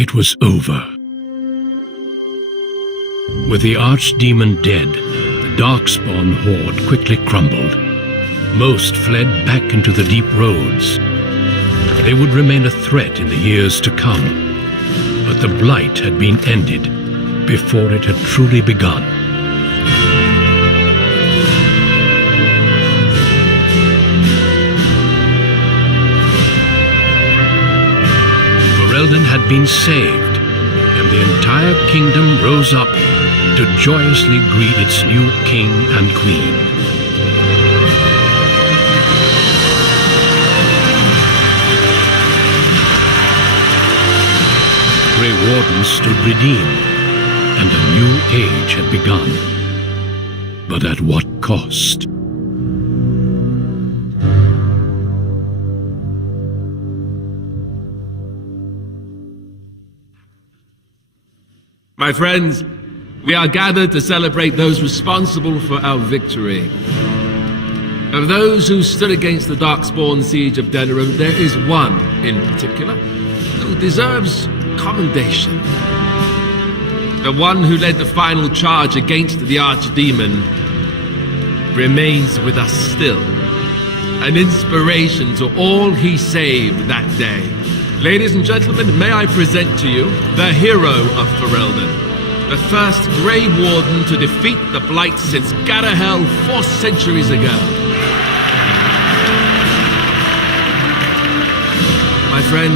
It was over. With the archdemon dead, the darkspawn horde quickly crumbled. Most fled back into the deep roads. They would remain a threat in the years to come, but the blight had been ended before it had truly begun. Ferelden had been saved, and the entire kingdom rose up to joyously greet its new king and queen. Grey Wardens stood redeemed, and a new age had begun. But at what cost? My friends, we are gathered to celebrate those responsible for our victory. Of those who stood against the Darkspawn siege of Denerim, there is one in particular who deserves commendation. The one who led the final charge against the Archdemon remains with us still, an inspiration to all he saved that day. Ladies and gentlemen, may I present to you the hero of Ferelden, the first Grey Warden to defeat the Blight since Garahel 4 centuries ago. My friend,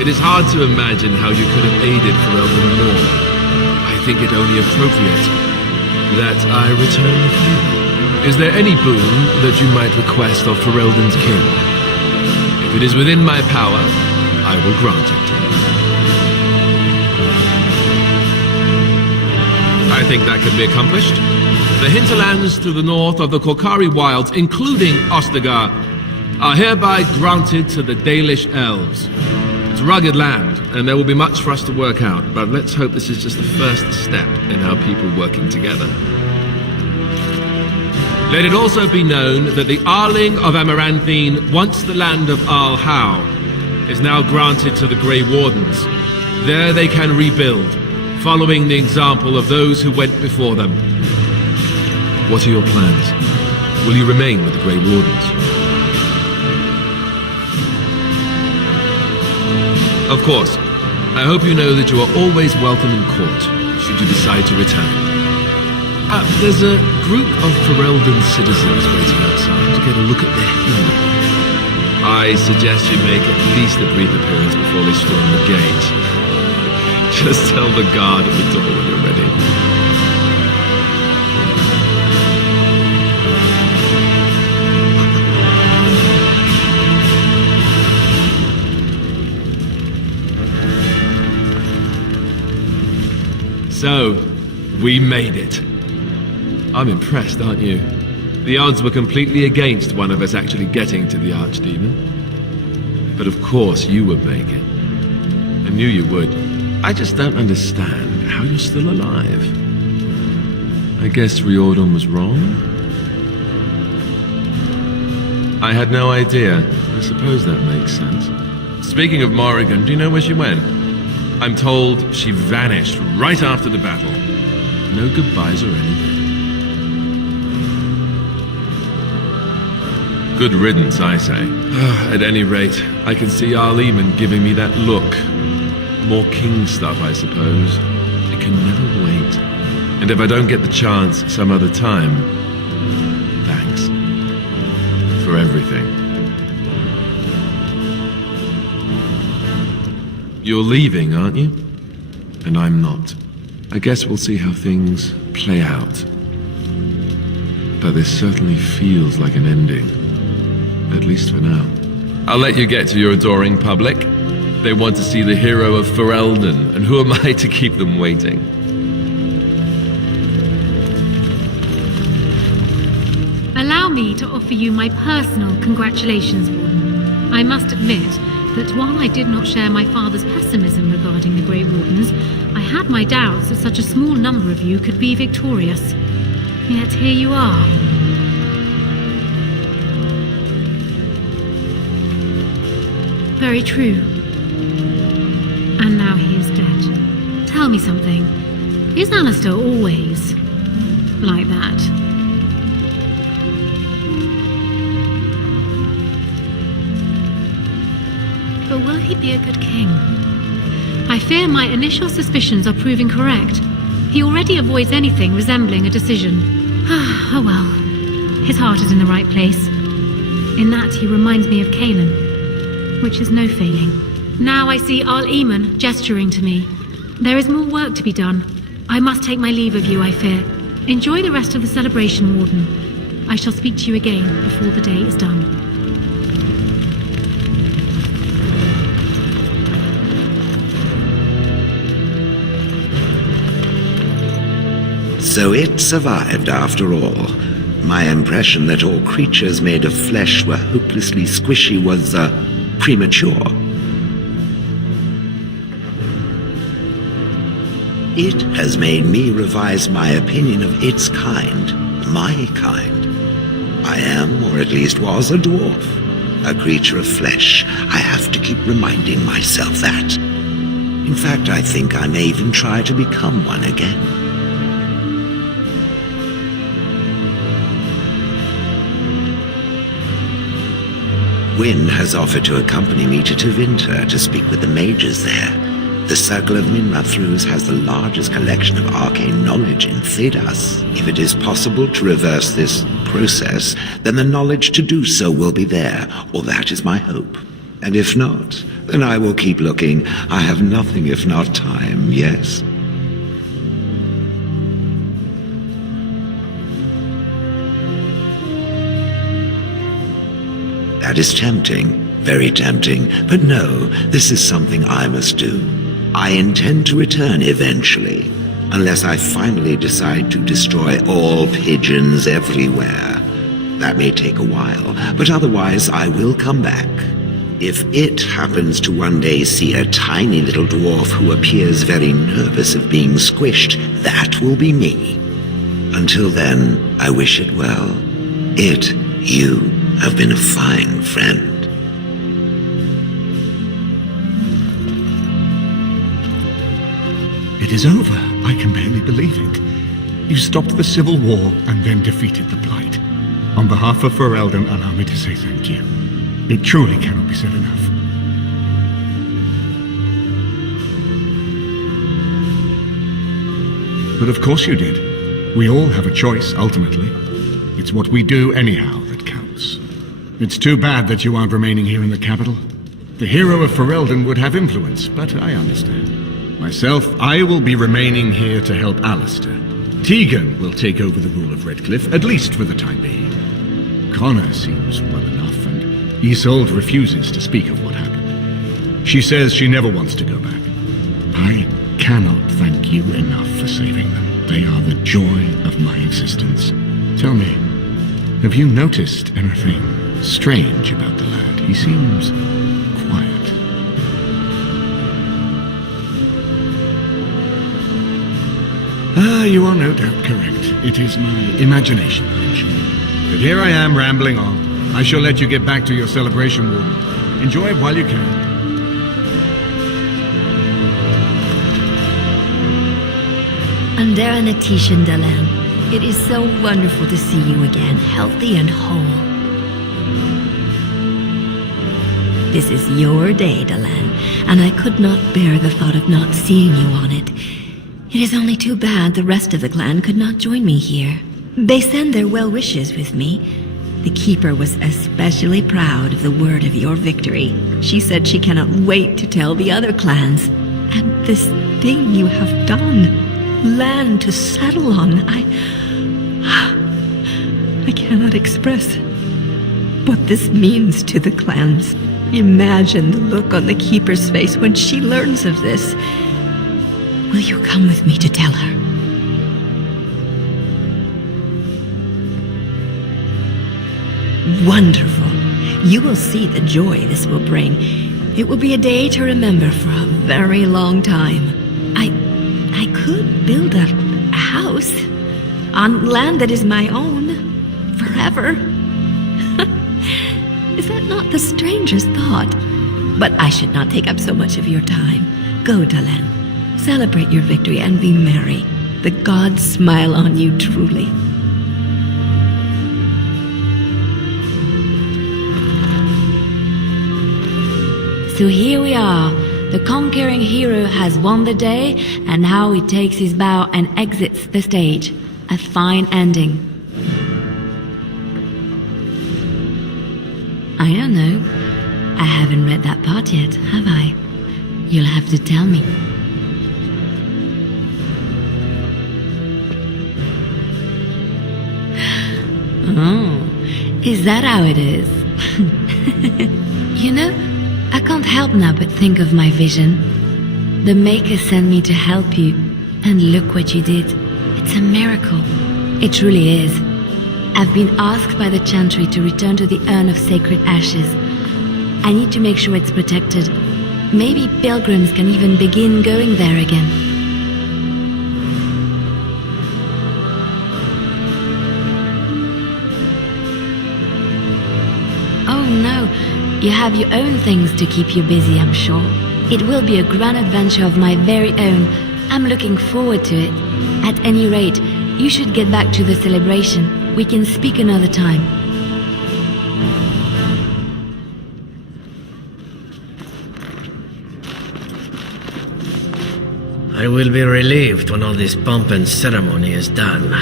it is hard to imagine how you could have aided Ferelden more. I think it only appropriate that I return the favor. Is there any boon that you might request of Ferelden's king? If it is within my power, I will grant it. I think that can be accomplished. The hinterlands to the north of the Korkari Wilds, including Ostagar, are hereby granted to the Dalish elves. It's rugged land, and there will be much for us to work out, but let's hope this is just the first step in our people working together. Let it also be known that the Arling of Amaranthine, once the land of Arl-How, is now granted to the Grey Wardens. There they can rebuild, following the example of those who went before them. What are your plans? Will you remain with the Grey Wardens? Of course, I hope you know that you are always welcome in court, should you decide to return. There's a group of Ferelden citizens waiting outside to get a look at their hero. I suggest you make at least a brief appearance before they storm the gate. Just tell the guard at the door when you're ready. So, we made it. I'm impressed, aren't you? The odds were completely against one of us actually getting to the Archdemon. But of course you would make it. I knew you would. I just don't understand how you're still alive. I guess Riordan was wrong? I had no idea. I suppose that makes sense. Speaking of Morrigan, do you know where she went? I'm told she vanished right after the battle. No goodbyes or anything. Good riddance, I say. At any rate, I can see Arleman giving me that look. More king stuff, I suppose. I can never wait. And if I don't get the chance some other time, thanks. For everything. You're leaving, aren't you? And I'm not. I guess we'll see how things play out. But this certainly feels like an ending. At least for now. I'll let you get to your adoring public. They want to see the hero of Ferelden, and who am I to keep them waiting? Allow me to offer you my personal congratulations, Warden. I must admit that while I did not share my father's pessimism regarding the Grey Wardens, I had my doubts that such a small number of you could be victorious. Yet here you are. Very true. And now he is dead. Tell me something. Is Alistair always like that? But will he be a good king? I fear my initial suspicions are proving correct. He already avoids anything resembling a decision. Oh well. His heart is in the right place. In that he reminds me of Kaelin, which is no failing. Now I see Arl Eamon gesturing to me. There is more work to be done. I must take my leave of you, I fear. Enjoy the rest of the celebration, Warden. I shall speak to you again before the day is done. So it survived after all. My impression that all creatures made of flesh were hopelessly squishy was, premature. It has made me revise my opinion of its kind, my kind. I am, or at least was, a dwarf, a creature of flesh. I have to keep reminding myself that. In fact, I think I may even try to become one again. Wynne has offered to accompany me to Tevinter to speak with the mages there. The Circle of Minrathrus has the largest collection of arcane knowledge in Thedas. If it is possible to reverse this process, then the knowledge to do so will be there, or that is my hope. And if not, then I will keep looking. I have nothing if not time, yes? That is tempting, very tempting, but no, this is something I must do. I intend to return eventually, unless I finally decide to destroy all pigeons everywhere. That may take a while, but otherwise I will come back. If it happens to one day see a tiny little dwarf who appears very nervous of being squished, that will be me. Until then, I wish it well. You have been a fine friend. It is over. I can barely believe it. You stopped the civil war and then defeated the Blight. On behalf of Ferelden, allow me to say thank you. It truly cannot be said enough. But of course you did. We all have a choice, ultimately. It's what we do anyhow that counts. It's too bad that you aren't remaining here in the capital. The hero of Ferelden would have influence, but I understand. Myself, I will be remaining here to help Alistair. Tegan will take over the rule of Redcliffe, at least for the time being. Connor seems well enough, and Isolde refuses to speak of what happened. She says she never wants to go back. I cannot thank you enough for saving them. They are the joy of my existence. Tell me, have you noticed anything strange about the lad? He seems quiet. You are no doubt correct. It is my imagination, I'm sure. But here I am rambling on. I shall let you get back to your celebration, Warden. Enjoy it while you can. Andera Natishan Dalan, it is so wonderful to see you again, healthy and whole. This is your day, Dalan, and I could not bear the thought of not seeing you on it. It is only too bad the rest of the clan could not join me here. They send their well wishes with me. The Keeper was especially proud of the word of your victory. She said she cannot wait to tell the other clans. And this thing you have done, land to settle on, I cannot express what this means to the clans. Imagine the look on the Keeper's face when she learns of this. Will you come with me to tell her? Wonderful. You will see the joy this will bring. It will be a day to remember for a very long time. I could build a house on land that is my own forever. Is that not the strangest thought? But I should not take up so much of your time. Go, Dalan. Celebrate your victory and be merry. The gods smile on you truly. So here we are. The conquering hero has won the day, and now he takes his bow and exits the stage. A fine ending. I don't know. I haven't read that part yet, have I? You'll have to tell me. Oh, is that how it is? You know, I can't help now but think of my vision. The Maker sent me to help you, and look what you did. It's a miracle. It truly is. I've been asked by the Chantry to return to the Urn of Sacred Ashes. I need to make sure it's protected. Maybe pilgrims can even begin going there again. Oh no, you have your own things to keep you busy, I'm sure. It will be a grand adventure of my very own. I'm looking forward to it. At any rate, you should get back to the celebration. We can speak another time. I will be relieved when all this pomp and ceremony is done.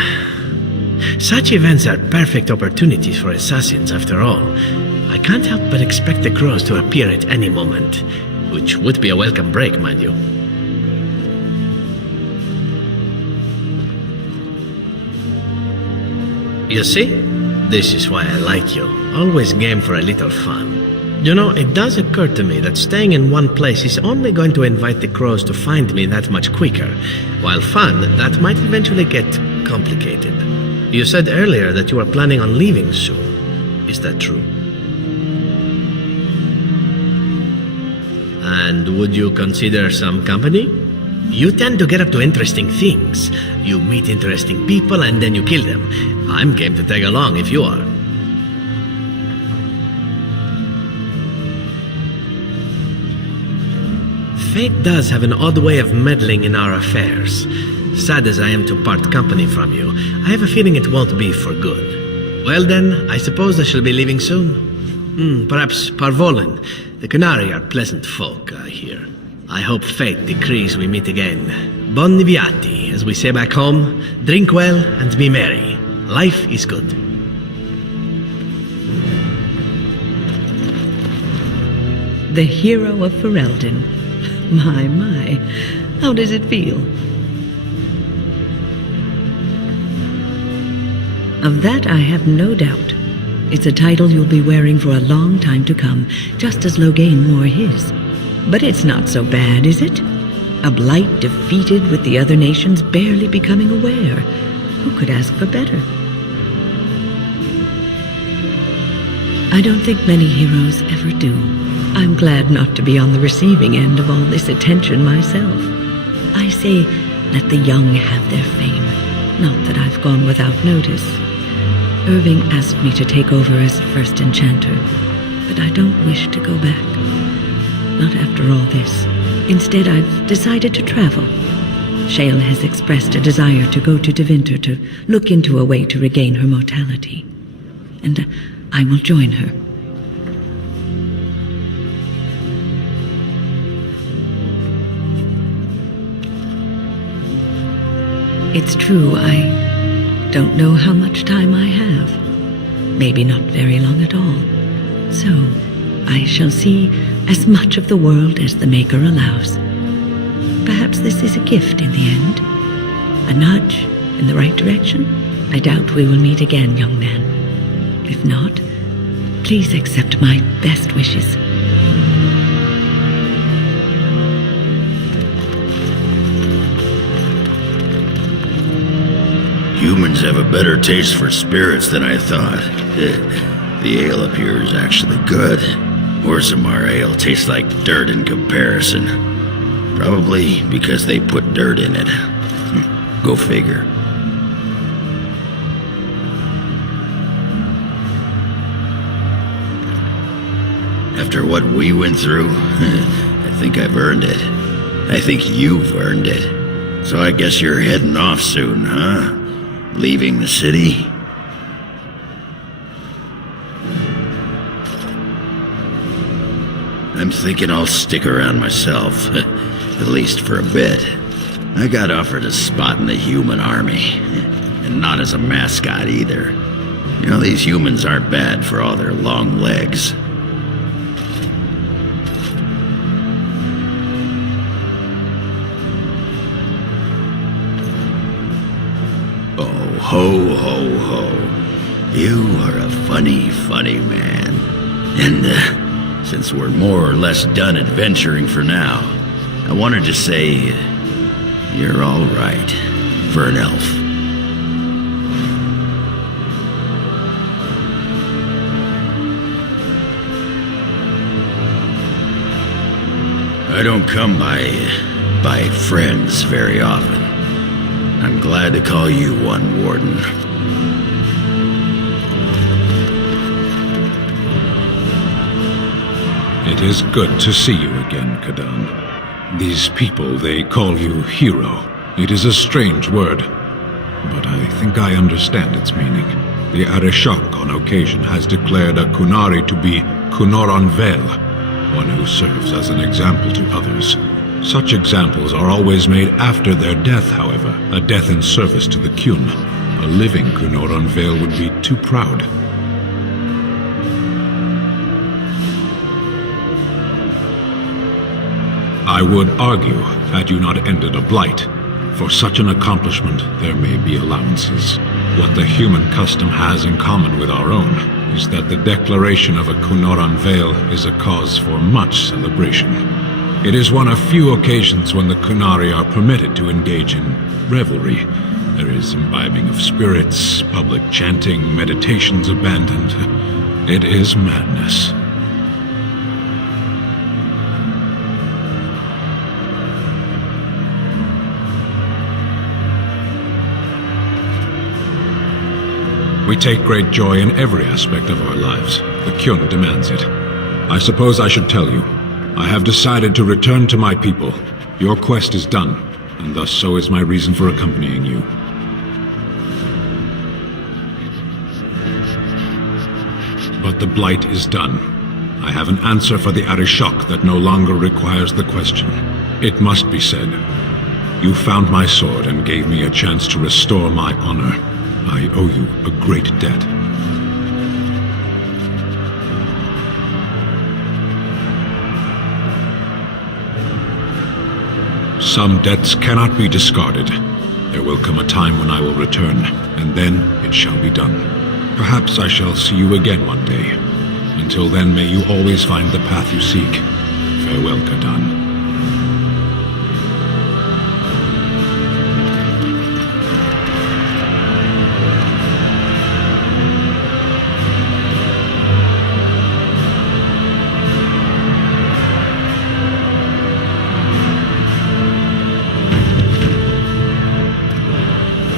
Such events are perfect opportunities for assassins, after all. I can't help but expect the crows to appear at any moment, which would be a welcome break, mind you. You see? This is why I like you. Always game for a little fun. You know, it does occur to me that staying in one place is only going to invite the crows to find me that much quicker, while fun, that might eventually get complicated. You said earlier that you were planning on leaving soon. Is that true? And would you consider some company? You tend to get up to interesting things. You meet interesting people and then you kill them. I'm game to tag along if you are. Fate does have an odd way of meddling in our affairs. Sad as I am to part company from you, I have a feeling it won't be for good. Well then, I suppose I shall be leaving soon. Perhaps Parvolin. The Canary are pleasant folk, I hear. I hope fate decrees we meet again. Bon viati, as we say back home. Drink well and be merry. Life is good. The hero of Ferelden. My, how does it feel? Of that I have no doubt. It's a title you'll be wearing for a long time to come, just as Loghain wore his. But it's not so bad, is it? A blight defeated with the other nations barely becoming aware. Who could ask for better? I don't think many heroes ever do. I'm glad not to be on the receiving end of all this attention myself. I say, let the young have their fame. Not that I've gone without notice. Irving asked me to take over as first enchanter, but I don't wish to go back. Not after all this. Instead, I've decided to travel. Shale has expressed a desire to go to Deventer to look into a way to regain her mortality. And I will join her. It's true, I don't know how much time I have. Maybe not very long at all. So, I shall see as much of the world as the Maker allows. Perhaps this is a gift in the end. A nudge in the right direction. I doubt we will meet again, young man. If not, please accept my best wishes. Humans have a better taste for spirits than I thought. The ale up here is actually good. Orzammar ale tastes like dirt in comparison. Probably because they put dirt in it. Go figure. After what we went through, I think I've earned it. I think you've earned it. So I guess you're heading off soon, huh? Leaving the city? I'm thinking I'll stick around myself, at least for a bit. I got offered a spot in the human army, and not as a mascot either. You know, these humans aren't bad for all their long legs. Oh, ho, ho, ho. You are a funny, funny man. And, since we're more or less done adventuring for now, I wanted to say, you're all right for an elf. I don't come by friends very often. I'm glad to call you one, Warden. It is good to see you again, Kadan. These people, they call you hero. It is a strange word, but I think I understand its meaning. The Arishok on occasion has declared a Kunari to be Kunoran Vel, one who serves as an example to others. Such examples are always made after their death, however, a death in service to the Kyun. A living Kunoran Vel would be too proud. I would argue, had you not ended a blight, for such an accomplishment there may be allowances. What the human custom has in common with our own is that the declaration of a Kunoran Vel is a cause for much celebration. It is one of few occasions when the Kunari are permitted to engage in revelry. There is imbibing of spirits, public chanting, meditations abandoned. It is madness. We take great joy in every aspect of our lives. The Kyun demands it. I suppose I should tell you. I have decided to return to my people. Your quest is done, and thus so is my reason for accompanying you. But the blight is done. I have an answer for the Arishok that no longer requires the question. It must be said. You found my sword and gave me a chance to restore my honor. I owe you a great debt. Some debts cannot be discarded. There will come a time when I will return, and then it shall be done. Perhaps I shall see you again one day. Until then, may you always find the path you seek. Farewell, Kadan.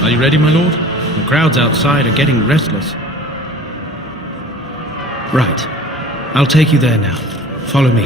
Are you ready, my lord? The crowds outside are getting restless. Right. I'll take you there now. Follow me.